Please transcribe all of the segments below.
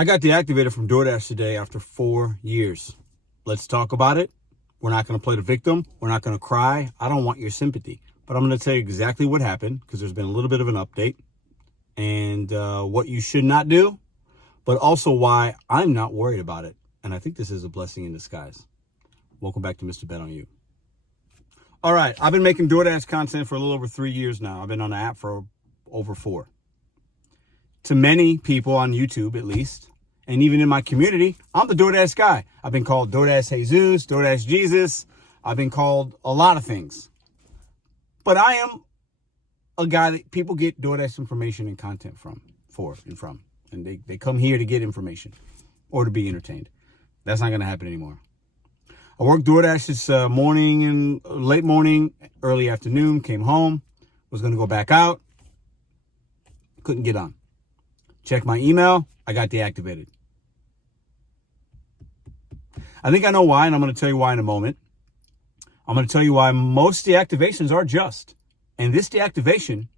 I got deactivated from DoorDash today after 4 years. Let's talk about it. We're not going to play the victim. We're not going to cry. I don't want your sympathy. But I'm going to tell you exactly what happened because there's been a little bit of an update and what you should not do, but also why I'm not worried about it. And I think this is a blessing in disguise. Welcome back to Mr.BetonYou. All right, I've been making DoorDash content for a little over 3 years now. I've been on the app for over 4. To many people on YouTube, at least, and even in my community, I'm the DoorDash guy. I've been called DoorDash Jesus, DoorDash Jesus. I've been called a lot of things. But I am a guy that people get DoorDash information and content from. And they come here to get information or to be entertained. That's not going to happen anymore. I worked DoorDash this morning and late morning, early afternoon, came home, was going to go back out, couldn't get on. Check my email, I got deactivated. I think I know why, and I'm going to tell you why in a moment. I'm going to tell you why most deactivations are just. And this deactivation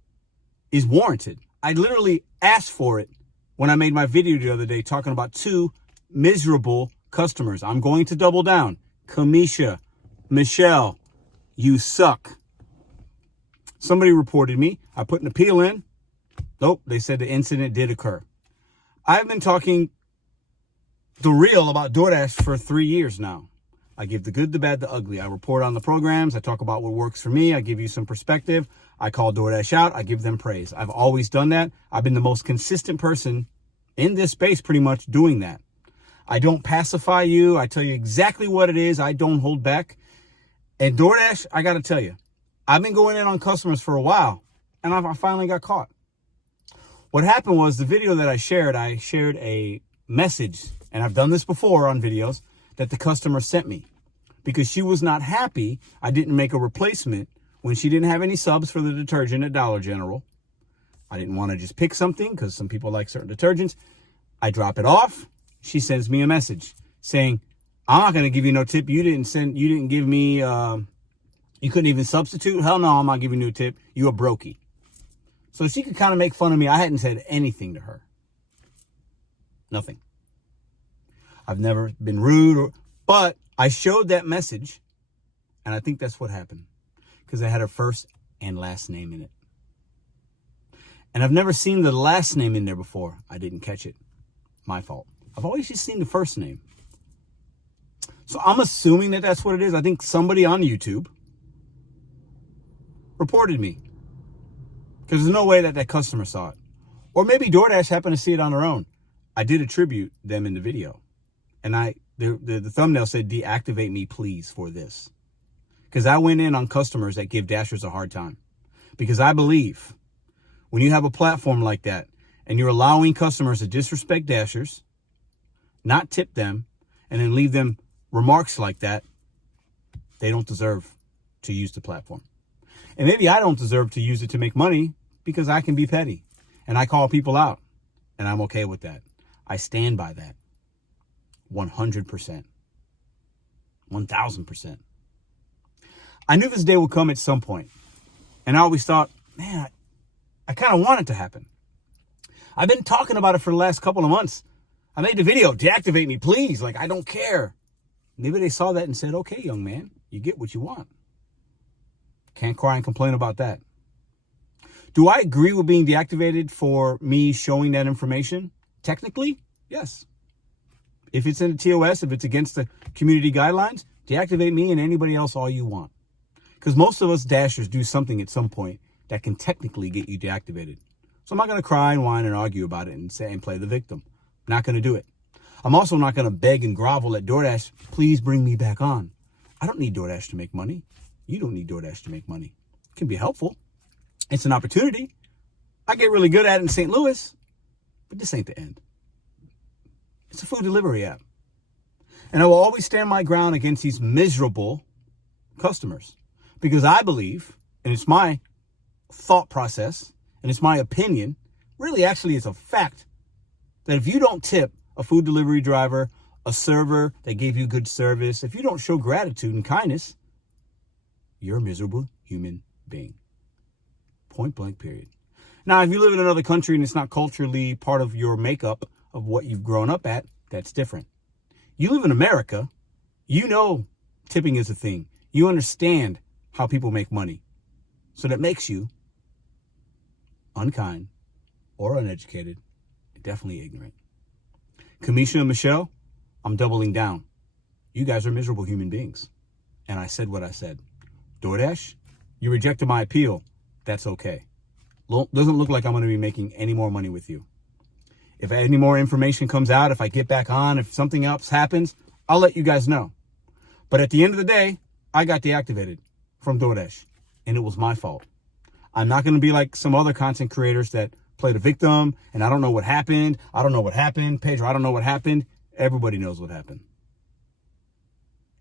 is warranted. I literally asked for it when I made my video the other day talking about 2 miserable customers. I'm going to double down. Kamisha, Michelle, you suck. Somebody reported me. I put an appeal in. Nope, they said the incident did occur. I've been talking the real about DoorDash for 3 years now. I give the good, the bad, the ugly. I report on the programs. I talk about what works for me. I give you some perspective. I call DoorDash out. I give them praise. I've always done that. I've been the most consistent person in this space pretty much doing that. I don't pacify you. I tell you exactly what it is. I don't hold back. And DoorDash, I got to tell you, I've been going in on customers for a while, and I finally got caught. What happened was the video that I shared a message, and I've done this before on videos, that the customer sent me because she was not happy I didn't make a replacement when she didn't have any subs for the detergent at Dollar General. I didn't want to just pick something because some people like certain detergents. I drop it off. She sends me a message saying, I'm not going to give you no tip. You didn't give me, you couldn't even substitute. Hell no, I'm not giving you a tip. You a brokey. So she could kind of make fun of me. I hadn't said anything to her. Nothing. I've never been rude, but I showed that message, and I think that's what happened because I had her first and last name in it. And I've never seen the last name in there before. I didn't catch it. My fault. I've always just seen the first name. So I'm assuming that that's what it is. I think somebody on YouTube reported me because there's no way that customer saw it. Or maybe DoorDash happened to see it on their own. I did attribute them in the video. And the thumbnail said, deactivate me, please, for this. Because I went in on customers that give Dashers a hard time. Because I believe when you have a platform like that and you're allowing customers to disrespect Dashers, not tip them, and then leave them remarks like that, they don't deserve to use the platform. And maybe I don't deserve to use it to make money because I can be petty. And I call people out. And I'm okay with that. I stand by that. 100%. 1000%. I knew this day would come at some point. And I always thought, man, I kind of want it to happen. I've been talking about it for the last couple of months. I made the video, deactivate me, please. Like, I don't care. Maybe they saw that and said, okay, young man, you get what you want. Can't cry and complain about that. Do I agree with being deactivated for me showing that information? Technically, yes. If it's in the TOS, if it's against the community guidelines, deactivate me and anybody else all you want. Because most of us Dashers do something at some point that can technically get you deactivated. So I'm not going to cry and whine and argue about it and say and play the victim. Not going to do it. I'm also not going to beg and grovel at DoorDash, please bring me back on. I don't need DoorDash to make money. You don't need DoorDash to make money. It can be helpful. It's an opportunity. I get really good at it in St. Louis, but this ain't the end. It's a food delivery app. And I will always stand my ground against these miserable customers because I believe, and it's my thought process, and it's my opinion, really actually it's a fact, that if you don't tip a food delivery driver, a server that gave you good service, if you don't show gratitude and kindness, you're a miserable human being. Point blank, period. Now, if you live in another country and it's not culturally part of your makeup, of what you've grown up at, that's different. You live in America, you know tipping is a thing. You understand how people make money. So that makes you unkind or uneducated, definitely ignorant. Kamisha and Michelle, I'm doubling down. You guys are miserable human beings. And I said what I said. DoorDash, you rejected my appeal. That's okay. Doesn't look like I'm going to be making any more money with you. If any more information comes out, if I get back on, if something else happens, I'll let you guys know. But at the end of the day, I got deactivated from DoorDash, and it was my fault. I'm not going to be like some other content creators that play the victim, and I don't know what happened. I don't know what happened. Pedro, I don't know what happened. Everybody knows what happened.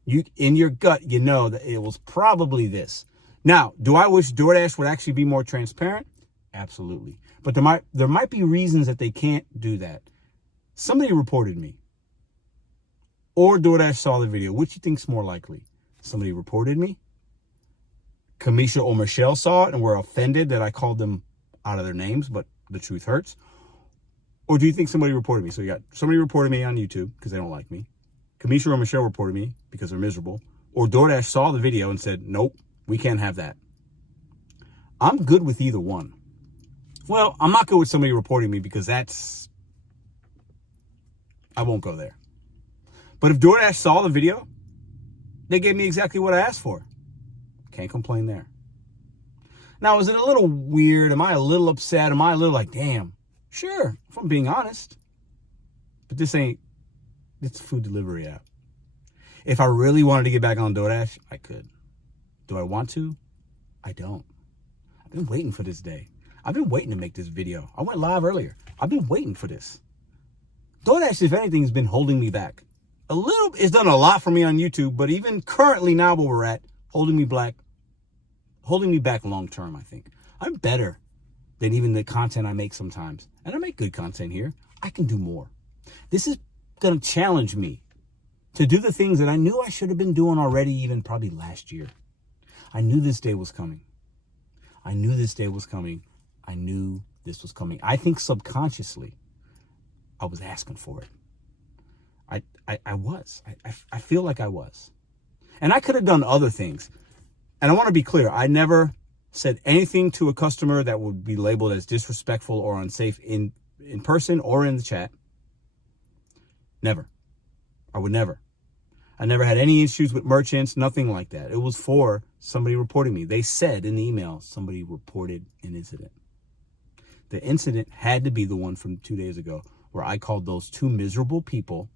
You, in your gut, you know that it was probably this. Now, do I wish DoorDash would actually be more transparent? Absolutely. But there might be reasons that they can't do that. Somebody reported me, or DoorDash saw the video. Which you think's more likely? Somebody reported me, Kamisha or Michelle saw it and were offended that I called them out of their names, but the truth hurts. Or do you think somebody reported me? So you got somebody reported me on YouTube because they don't like me. Kamisha or Michelle reported me because they're miserable. Or DoorDash saw the video and said, nope, we can't have that. I'm good with either one. Well, I'm not good with somebody reporting me because I won't go there. But if DoorDash saw the video, they gave me exactly what I asked for. Can't complain there. Now, is it a little weird? Am I a little upset? Am I a little like, damn? Sure, if I'm being honest. But it's a food delivery app. If I really wanted to get back on DoorDash, I could. Do I want to? I don't. I've been waiting for this day. I've been waiting to make this video. I went live earlier. I've been waiting for this. DoorDash, if anything, has been holding me back. It's done a lot for me on YouTube, but even currently now where we're at, holding me back long term, I think. I'm better than even the content I make sometimes. And I make good content here. I can do more. This is going to challenge me to do the things that I knew I should have been doing already, even probably last year. I knew this day was coming. I knew this was coming. I think subconsciously I was asking for it. I feel like I was. And I could have done other things. And I want to be clear. I never said anything to a customer that would be labeled as disrespectful or unsafe in person or in the chat. Never. I would never. I never had any issues with merchants, nothing like that. It was for somebody reporting me. They said in the email, somebody reported an incident. The incident had to be the one from 2 days ago where I called those two miserable people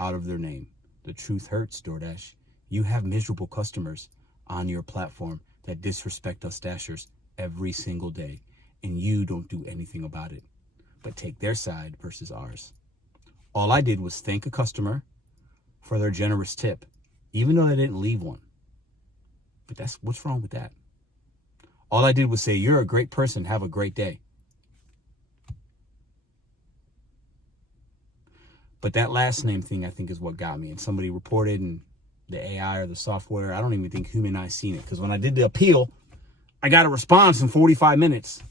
out of their name. The truth hurts, DoorDash. You have miserable customers on your platform that disrespect us Dashers every single day, and you don't do anything about it, but take their side versus ours. All I did was thank a customer for their generous tip, even though they didn't leave one. But what's wrong with that? All I did was say, you're a great person, have a great day. But that last name thing, I think, is what got me. And somebody reported, and the AI or the software, I don't even think human eyes seen it. Because when I did the appeal, I got a response in 45 minutes.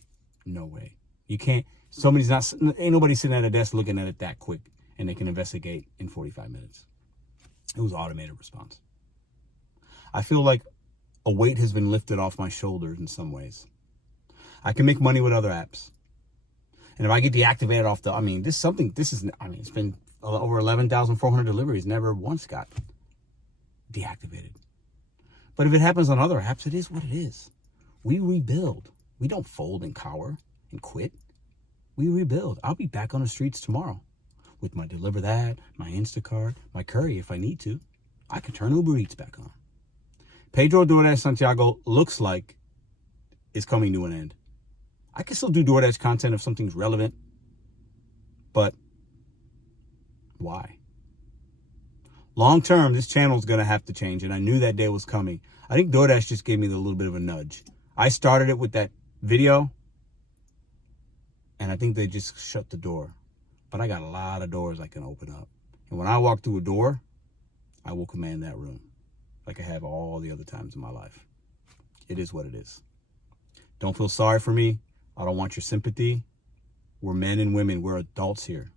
No way. You can't. Ain't nobody sitting at a desk looking at it that quick, and they can investigate in 45 minutes. It was automated response. I feel like a weight has been lifted off my shoulders in some ways. I can make money with other apps. And if I get deactivated off it's been over 11,400 deliveries, never once got deactivated. But if it happens on other apps, it is what it is. We rebuild. We don't fold and cower and quit. We rebuild. I'll be back on the streets tomorrow with my Deliver That, my Instacart, my Curry if I need to. I can turn Uber Eats back on. Pedro DoorDash Santiago looks like it's coming to an end. I can still do DoorDash content if something's relevant, but why? Long term, this channel is going to have to change, and I knew that day was coming. I think DoorDash just gave me a little bit of a nudge. I started it with that video, and I think they just shut the door. But I got a lot of doors I can open up. And when I walk through a door, I will command that room like I have all the other times in my life. It is what it is. Don't feel sorry for me. I don't want your sympathy. We're men and women. We're adults here.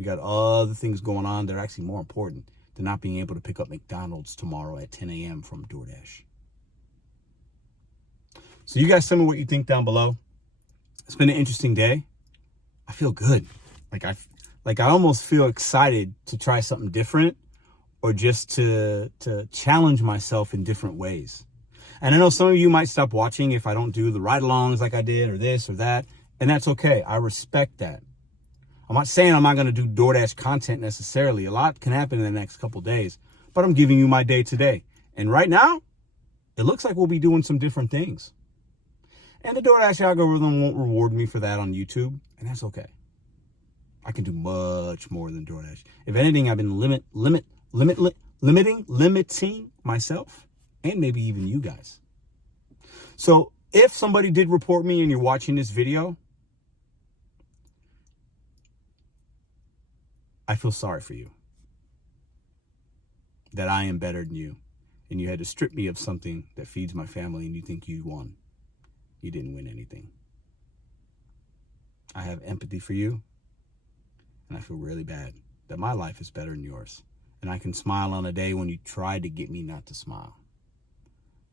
We got other things going on that are actually more important than not being able to pick up McDonald's tomorrow at 10 a.m. from DoorDash. So you guys tell me what you think down below. It's been an interesting day. I feel good. I almost feel excited to try something different, or just to challenge myself in different ways. And I know some of you might stop watching if I don't do the ride-alongs like I did, or this or that, and that's okay. I respect that. I'm not saying I'm not going to do DoorDash content necessarily. A lot can happen in the next couple days, but I'm giving you my day today. And right now, it looks like we'll be doing some different things. And the DoorDash algorithm won't reward me for that on YouTube, and that's okay. I can do much more than DoorDash. If anything, I've been limiting myself, and maybe even you guys. So if somebody did report me and you're watching this video, I feel sorry for you. That I am better than you, and you had to strip me of something that feeds my family, and you think you won. You didn't win anything. I have empathy for you, and I feel really bad that my life is better than yours. And I can smile on a day when you tried to get me not to smile.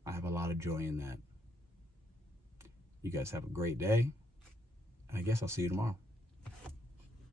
I have a lot of joy in that. You guys have a great day, and I guess I'll see you tomorrow.